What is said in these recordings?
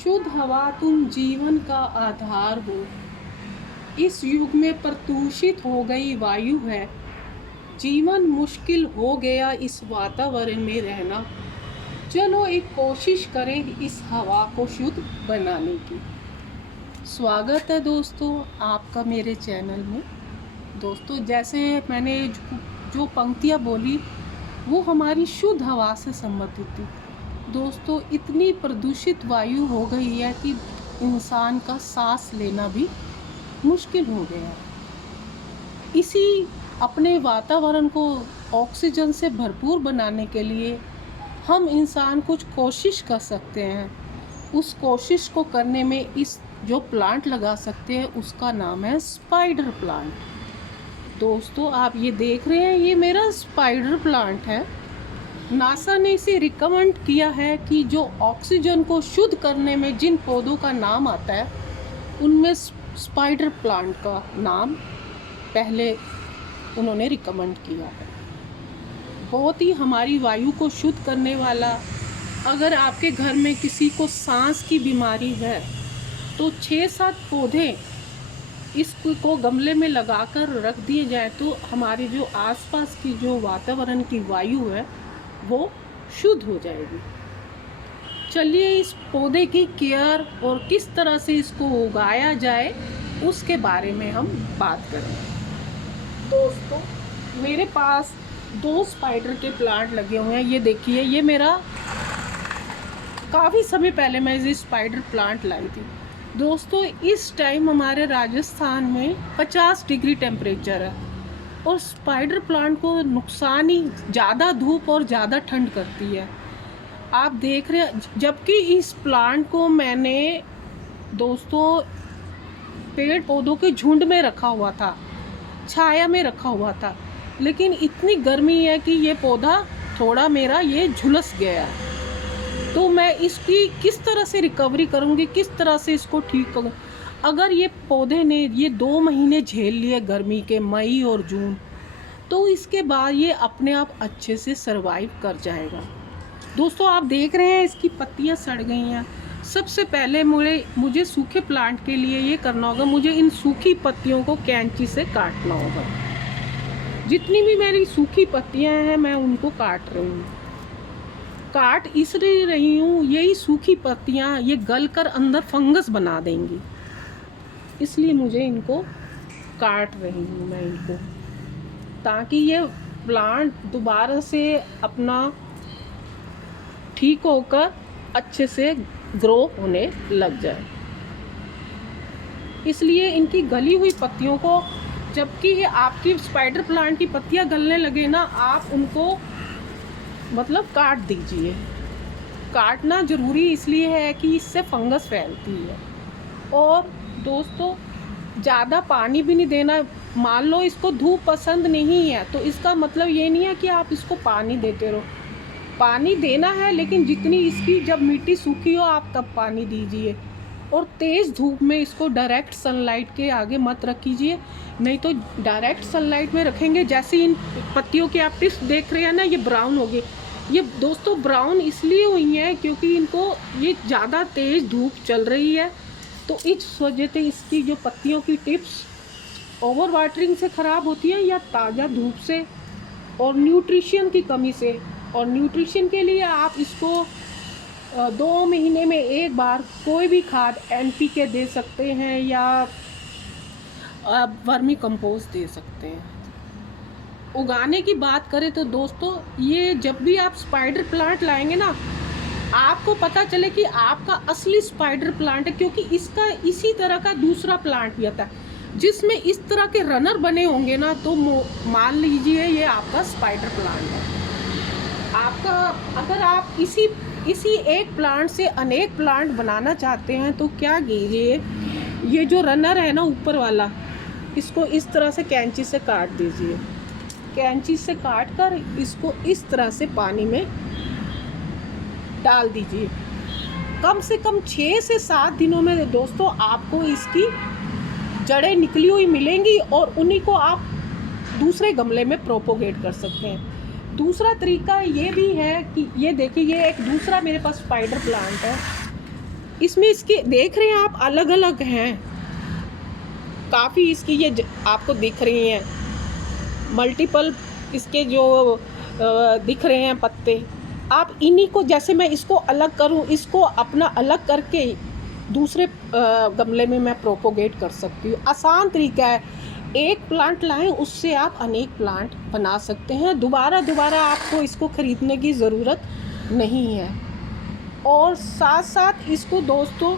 शुद्ध हवा तुम जीवन का आधार हो। इस युग में प्रदूषित हो गई वायु है। जीवन मुश्किल हो गया इस वातावरण में रहना। चलो एक कोशिश करें इस हवा को शुद्ध बनाने की। स्वागत है दोस्तों आपका मेरे चैनल में। दोस्तों जैसे मैंने जो पंक्तियाँ बोली वो हमारी शुद्ध हवा से संबंधित थी। दोस्तों इतनी प्रदूषित वायु हो गई है कि इंसान का सांस लेना भी मुश्किल हो गया है। इसी अपने वातावरण को ऑक्सीजन से भरपूर बनाने के लिए हम इंसान कुछ कोशिश कर सकते हैं। उस कोशिश को करने में इस जो प्लांट लगा सकते हैं उसका नाम है स्पाइडर प्लांट। दोस्तों आप ये देख रहे हैं, ये मेरा स्पाइडर प्लांट है। नासा ने इसे रिकमेंड किया है कि जो ऑक्सीजन को शुद्ध करने में जिन पौधों का नाम आता है उनमें स्पाइडर प्लांट का नाम पहले उन्होंने रिकमेंड किया है। बहुत ही हमारी वायु को शुद्ध करने वाला। अगर आपके घर में किसी को सांस की बीमारी है तो 6-7 पौधे इसको गमले में लगाकर रख दिए जाए तो हमारे जो आसपास की जो वातावरण की वायु है वो शुद्ध हो जाएगी। चलिए इस पौधे की केयर और किस तरह से इसको उगाया जाए उसके बारे में हम बात करें। दोस्तों मेरे पास 2 स्पाइडर के प्लांट लगे हुए हैं। ये देखिए, ये मेरा काफ़ी समय पहले मैं ये स्पाइडर प्लांट लाई थी। दोस्तों इस टाइम हमारे राजस्थान में 50 डिग्री टेम्परेचर है और स्पाइडर प्लांट को नुकसान ही ज़्यादा धूप और ज़्यादा ठंड करती है। आप देख रहे हैं, जबकि इस प्लांट को मैंने दोस्तों पेड़ पौधों के झुंड में रखा हुआ था, छाया में रखा हुआ था, लेकिन इतनी गर्मी है कि ये पौधा थोड़ा मेरा ये झुलस गया। तो मैं इसकी किस तरह से रिकवरी करूँगी, किस तरह से इसको ठीक करूँ। अगर ये पौधे ने ये 2 महीने झेल लिए गर्मी के, मई और जून, तो इसके बाद ये अपने आप अच्छे से सरवाइव कर जाएगा। दोस्तों आप देख रहे हैं इसकी पत्तियां सड़ गई हैं। सबसे पहले मुझे सूखे प्लांट के लिए ये करना होगा, मुझे इन सूखी पत्तियों को कैंची से काटना होगा। जितनी भी मेरी सूखी पत्तियां हैं मैं उनको काट रही हूँ। काट इसलिए रही हूँ, यही सूखी पत्तियां ये गल कर अंदर फंगस बना देंगी, इसलिए मुझे इनको काट रही हूँ मैं इनको, ताकि ये प्लांट दोबारा से अपना ठीक होकर अच्छे से ग्रो होने लग जाए। इसलिए इनकी गली हुई पत्तियों को, जबकि ये आपकी स्पाइडर प्लांट की पत्तियां गलने लगे ना, आप उनको मतलब काट दीजिए। काटना ज़रूरी इसलिए है कि इससे फंगस फैलती है। और दोस्तों ज़्यादा पानी भी नहीं देना। मान लो इसको धूप पसंद नहीं है तो इसका मतलब ये नहीं है कि आप इसको पानी देते रहो। पानी देना है, लेकिन जितनी इसकी जब मिट्टी सूखी हो आप तब पानी दीजिए। और तेज़ धूप में इसको डायरेक्ट सनलाइट के आगे मत रखिए, नहीं तो डायरेक्ट सनलाइट में रखेंगे, जैसे इन पत्तियों की आप टिप्स देख रहे हैं ना, ये ब्राउन हो गई। ये दोस्तों ब्राउन इसलिए हुई हैं क्योंकि इनको ये ज़्यादा तेज़ धूप चल रही है, तो इस वजह से इसकी जो पत्तियों की टिप्स ओवर वाटरिंग से ख़राब होती है या ताज़ा धूप से और न्यूट्रिशन की कमी से। और न्यूट्रिशन के लिए आप इसको 2 महीने में एक बार कोई भी खाद NPK दे सकते हैं या वर्मी कंपोस्ट दे सकते हैं। उगाने की बात करें तो दोस्तों ये जब भी आप स्पाइडर प्लांट लाएंगे ना, आपको पता चले कि आपका असली स्पाइडर प्लांट है, क्योंकि इसका इसी तरह का दूसरा प्लांट भी आता है जिसमें इस तरह के रनर बने होंगे ना, तो मान लीजिए ये आपका स्पाइडर प्लांट है। आपका अगर आप इसी एक प्लांट से अनेक प्लांट बनाना चाहते हैं तो क्या कीजिए, ये जो रनर है ना ऊपर वाला, इसको इस तरह से कैंची से काट दीजिए। कैंची से काट कर इसको इस तरह से पानी में डाल दीजिए। कम से कम 6 से 7 दिनों में दोस्तों आपको इसकी जड़ें निकली हुई मिलेंगी और उन्हीं को आप दूसरे गमले में प्रोपोगेट कर सकते हैं। दूसरा तरीका ये भी है कि ये देखिए, ये एक दूसरा मेरे पास स्पाइडर प्लांट है। इसमें इसके देख रहे हैं आप, अलग अलग हैं काफ़ी, इसकी ये आपको दिख रही हैं मल्टीपल, इसके जो दिख रहे हैं पत्ते। आप इन्हीं को, जैसे मैं इसको अलग करूं, इसको अपना अलग करके दूसरे गमले में मैं प्रोपोगेट कर सकती हूँ। आसान तरीका है, एक प्लांट लाएं, उससे आप अनेक प्लांट बना सकते हैं। दोबारा दोबारा आपको इसको ख़रीदने की ज़रूरत नहीं है। और साथ साथ इसको दोस्तों,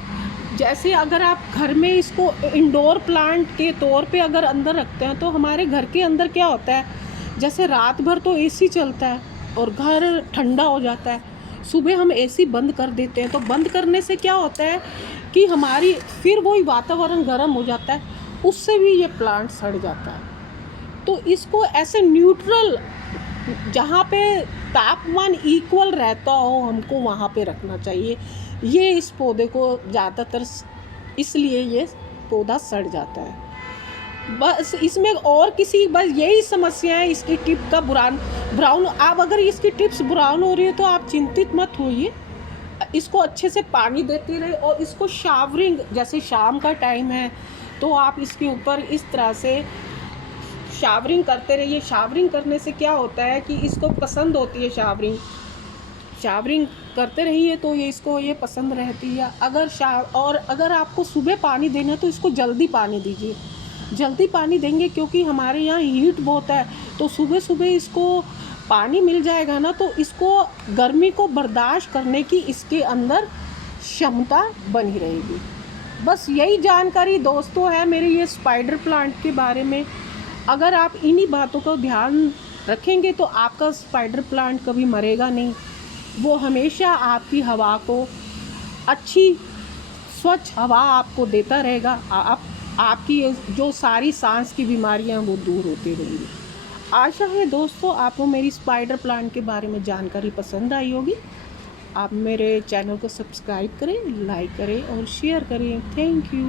जैसे अगर आप घर में इसको इंडोर प्लांट के तौर पे अगर अंदर रखते हैं, तो हमारे घर के अंदर क्या होता है, जैसे रात भर तो एसी चलता है और घर ठंडा हो जाता है, सुबह हम एसी बंद कर देते हैं, तो बंद करने से क्या होता है कि हमारी फिर वही वातावरण गर्म हो जाता है, उससे भी ये प्लांट सड़ जाता है। तो इसको ऐसे न्यूट्रल, जहाँ पे तापमान इक्वल रहता हो, हमको वहाँ पे रखना चाहिए। ये इस पौधे को ज़्यादातर इसलिए ये पौधा सड़ जाता है। बस इसमें और किसी, बस यही समस्या है इसकी टिप का ब्राउन। आप अगर इसकी टिप्स ब्राउन हो रही है तो आप चिंतित मत होइए, इसको अच्छे से पानी देती रहे और इसको शावरिंग, जैसे शाम का टाइम है तो आप इसके ऊपर इस तरह से शावरिंग करते रहिए। शावरिंग करने से क्या होता है कि इसको पसंद होती है शावरिंग करते रहिए तो ये इसको ये पसंद रहती है। और अगर आपको सुबह पानी देना है तो इसको जल्दी पानी दीजिए, जल्दी पानी देंगे क्योंकि हमारे यहाँ हीट बहुत है, तो सुबह सुबह इसको पानी मिल जाएगा ना, तो इसको गर्मी को बर्दाश्त करने की इसके अंदर क्षमता बनी रहेगी। बस यही जानकारी दोस्तों है मेरे ये स्पाइडर प्लांट के बारे में। अगर आप इन्हीं बातों का ध्यान रखेंगे तो आपका स्पाइडर प्लांट कभी मरेगा नहीं, वो हमेशा आपकी हवा को, अच्छी स्वच्छ हवा आपको देता रहेगा। आपकी जो सारी सांस की बीमारियां वो दूर होती रहेंगी। आशा है दोस्तों आपको मेरी स्पाइडर प्लांट के बारे में जानकारी पसंद आई होगी। आप मेरे चैनल को सब्सक्राइब करें, लाइक करें और शेयर करें। Thank you.